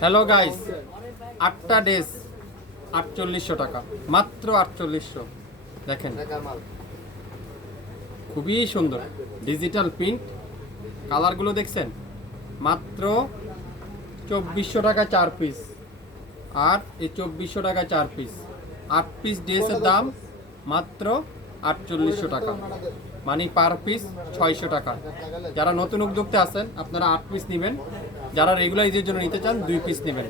Hello guys আটটা dress আটচল্লিশশো টাকা। মাত্র আটচল্লিশশো। দেখেন। খুবই সুন্দর। ডিজিটাল প্রিন্ট কালারগুলো দেখছেন? মাত্র চব্বিশশো টাকা চার পিস আর এই চব্বিশশো টাকা চার পিস আট পিস ড্রেসের দাম মাত্র আটচল্লিশশো টাকা। মানে পার পিস ছয়শো টাকা। যারা নতুন উদ্যোক্তা আছেন, আপনারা আট পিস নেবেন। যারা রেগুলার ইউজের জন্য নিতে চান, দুই পিস নেবেন।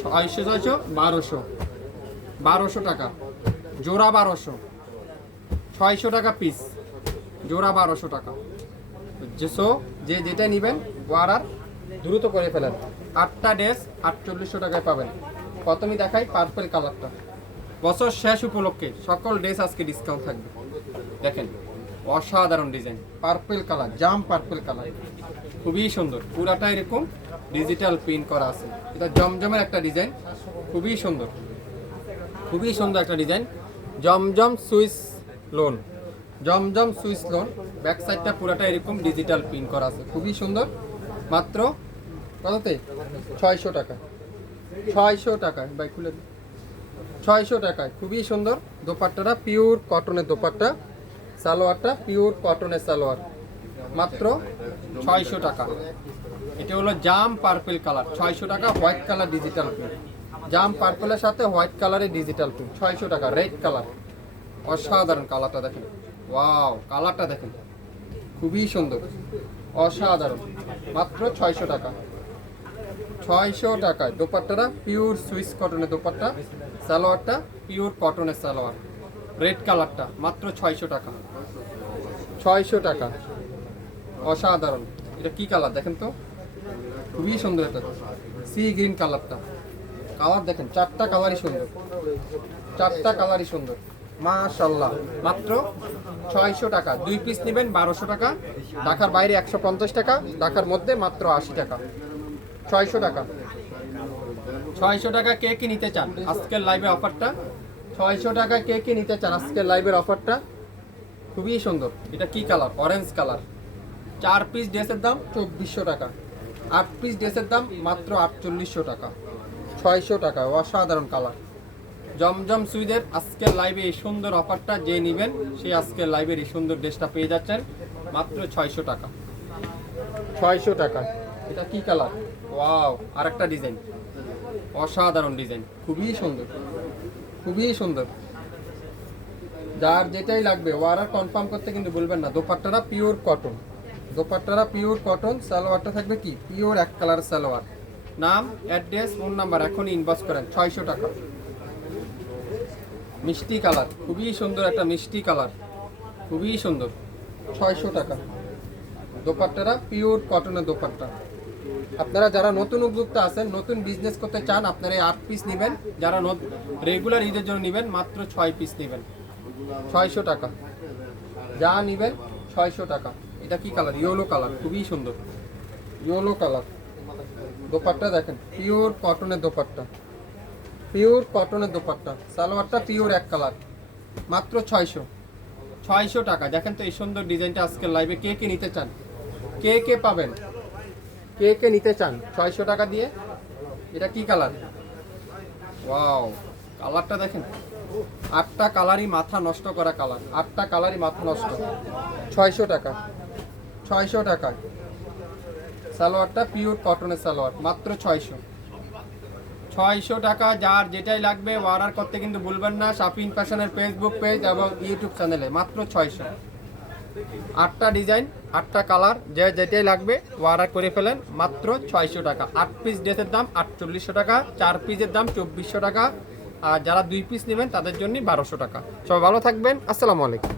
ছয়শো ছয়শো, বারোশো। বারোশো টাকা। জোড়া বারোশো। ছয়শো টাকা পিস জোড়া বারোশো টাকা। সো, যে যেটা নেবেন অর্ডার দ্রুত করে ফেলেন। আটটা ড্রেস আটচল্লিশশো টাকায় পাবেন। প্রথমেই দেখাই পার্পেল কালারটা বছর শেষ উপলক্ষে সকল ড্রেস আজকে ডিসকাউন্ট থাকবে। দেখেন, অসাধারণ ডিজাইন পার্পেল কালার জাম পার্পেল কালার খুবই সুন্দর। পুরাটা এরকম ডিজিটাল প্রিন্ট করা আছে। এটা জমজমের একটা ডিজাইন খুবই সুন্দর। খুবই সুন্দর একটা ডিজাইন জমজম সুইস লোন জমজম সুইস লোন ব্যাক সাইডটা পুরাটা এরকম ডিজিটাল প্রিন্ট করা আছে। খুবই সুন্দর। মাত্র কততে? ছয়শো টাকা। ছয়শো টাকায় বাই খুলে। ছয়শো টাকায়। খুবই সুন্দর। দোপাট্টাটা পিওর কটনের দোপাট্টা। সালোয়ারটা পিওর কটনের সালোয়ার। মাত্র ছয়শো টাকা। এটা হলো জাম পার্পেল কালার, ছয়শো টাকা, হোয়াইট কালার ডিজিটাল প্রিন্ট জাম পার্পেলের সাথে হোয়াইট কালারের ডিজিটাল প্রিন্ট ছয়শো টাকা, রেড কালার। অসাধারণ কালারটা দেখেন। ওয়াও, কালারটা দেখেন। খুবই সুন্দর। অসাধারণ। মাত্র ছয়শো টাকা। ছয়শো টাকায় দোপাট্টাটা পিওর সুইস কটনের দোপাট্টা, সালোয়ারটা পিওর কটনের সালোয়ার। রেড কালারটা, মাত্র ছয়শো টাকা। ছয়শো টাকা। অসাধারণ। এটা কি কালার দেখেন তো। খুবই সুন্দর এটা। সি গ্রিন কালারটা কালার দেখেন, চারটা কালারই সুন্দর। চারটা কালারই সুন্দর। মাশাল্লাহ মাত্র ছয়শো টাকা। দুই পিস নেবেন, বারোশো টাকা। ঢাকার বাইরে একশো পঞ্চাশ টাকা। ঢাকার মধ্যে মাত্র আশি টাকা। ছয়শো টাকা। ছয়শো টাকা কে কি নিতে চান? আজকের লাইভে অফারটা ছয়শো টাকা কে কি নিতে চান আজকের লাইভের অফারটা খুবই সুন্দর। এটা কি কালার অরেঞ্জ কালার চার পিস ড্রেসের দাম চব্বিশশো টাকা। আট পিস ড্রেসের দাম মাত্র আটচল্লিশশো টাকা। ছয়শো টাকা, অসাধারণ কালার জমজম সুইদের আজকের লাইভে এই সুন্দর অফারটা যে নেবেন, সেই আজকের লাইভের এই সুন্দর ড্রেসটা পেয়ে যাচ্ছেন মাত্র ছয়শো টাকা। ছয়শো টাকা। এটা কি কালার ওয়াও আরেকটা ডিজাইন অসাধারণ ডিজাইন খুবই সুন্দর। খুবই সুন্দর। যার যেটাই লাগবে ওয়ারার কনফার্ম করতে কিন্তু বলবেন না। দোপাট্টাটা পিওর কটন দোপাট্টাটা পিওর কটন, সালোয়ারটা থাকবে কি? পিওর এক কালার সালোয়ার। নাম, অ্যাড্রেস, ফোন নাম্বার, এখনই ইনবক্স করেন, ছয়শো টাকা। মিষ্টি কালার, খুবই সুন্দর একটা মিষ্টি কালার। খুবই সুন্দর, ছয়শো টাকা। দোপাট্টাটা পিওর কটনের দোপাট্টা। আপনারা যারা নতুন উদ্যোক্তা আছেন, নতুন বিজনেস করতে চান, আপনারা এই আট পিস নেবেন। যারা রেগুলার ঈদের জন্য নেবেন, মাত্র ছয় পিস নেবেন। ছয়শো টাকা। যা নেবেন, ছয়শো টাকা। এটা কি কালার ইয়েলো কালার খুবই সুন্দর। ইয়েলো কালার দোপাট্টা দেখেন পিওর কটনের দোপাট্টা। পিওর কটনের দোপাট্টা। সালোয়ারটা পিওর এক কালার মাত্র ছয়শো। ছয়শো টাকা। দেখেন তো এই সুন্দর ডিজাইনটা আজকের লাইভে কে কে নিতে চান? কে কে পাবেন? কে কে নিতে চান? ছয়শো টাকা দিয়ে। এটা কি কালার ওয়াও কালারটা দেখেন। আটটা কালারই মাথা নষ্ট করা কালার আটটা কালারই মাথা নষ্ট। ছয়শো টাকা। ছয়শো টাকা। সালোয়ারটা পিওর কটনের সালোয়ার, মাত্র ছয়শো। ছয়শো টাকা যার যেটাই লাগবে অর্ডার করতে কিন্তু ভুলবেন না শাপিং ফ্যাশনের ফেসবুক পেজ এবং ইউটিউব চ্যানেলে মাত্র ছয়শো। আটটা ডিজাইন আটটা কালার যে যেটাই লাগবে অর্ডার করে ফেলেন, মাত্র ছয়শো টাকা। আট পিস ড্রেসের দাম আটচল্লিশশো টাকা, চার পিসের দাম চব্বিশশো টাকা, আর যারা দুই পিস নেবেন, তাদের জন্য বারোশো টাকা। সবাই ভালো থাকবেন, আসসালামু আলাইকুম।